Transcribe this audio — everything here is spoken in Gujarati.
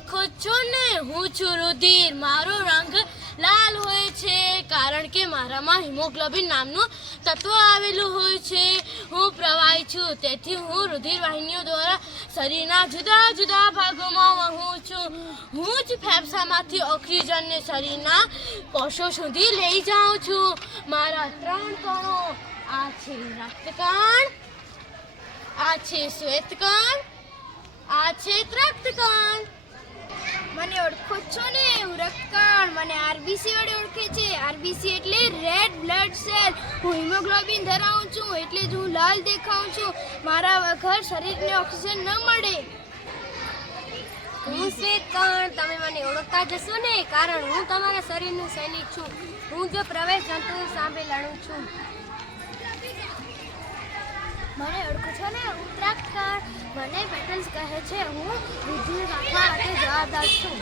ઓળખો છો ને, હું છું રુધિર. મારો રંગ લાલ હોય છે કારણ કે મારામાં હિમોગ્લોબિન નામનું તત્વ આવેલું હોય છે. હું પ્રવાહી છું, તેથી હું રુધિર વાહિનીઓ દ્વારા શરીરના જુદા જુદા ભાગોમાં વહું છું. હું જ ફેફસામાંથી ઓક્સિજનને શરીરના કોષો સુધી લઈ જાઉં છું. મારા 3 કણો, આ છે રક્તકણ, આ છે શ્વેતકણ, આ છે રક્તકણ. મને ઓળખો છો ને, હું રક્તકણ. મને આરબીસી વડે ઓળખે છે. આરબીસી એટલે રેડ બ્લડ સેલ. હું હિમોગ્લોબિન ધરાવું છું, એટલે જ હું લાલ દેખાઉં છું. મારા વગર શરીરને ઓક્સિજન ન મળે. હું શ્વેતકણ. તમે મને ઓળખતા જશો ને, કારણ હું તમારા શરીરનું સૈનિક છું. હું જો પ્રવેશ જંતુઓ સામે લડું છું. મને ઓળખો છો ને, હું રક્તકણ. મને પેટર્ન્સ કહે છે હું રુધિર રાખવા માટે જવાબદાર છું.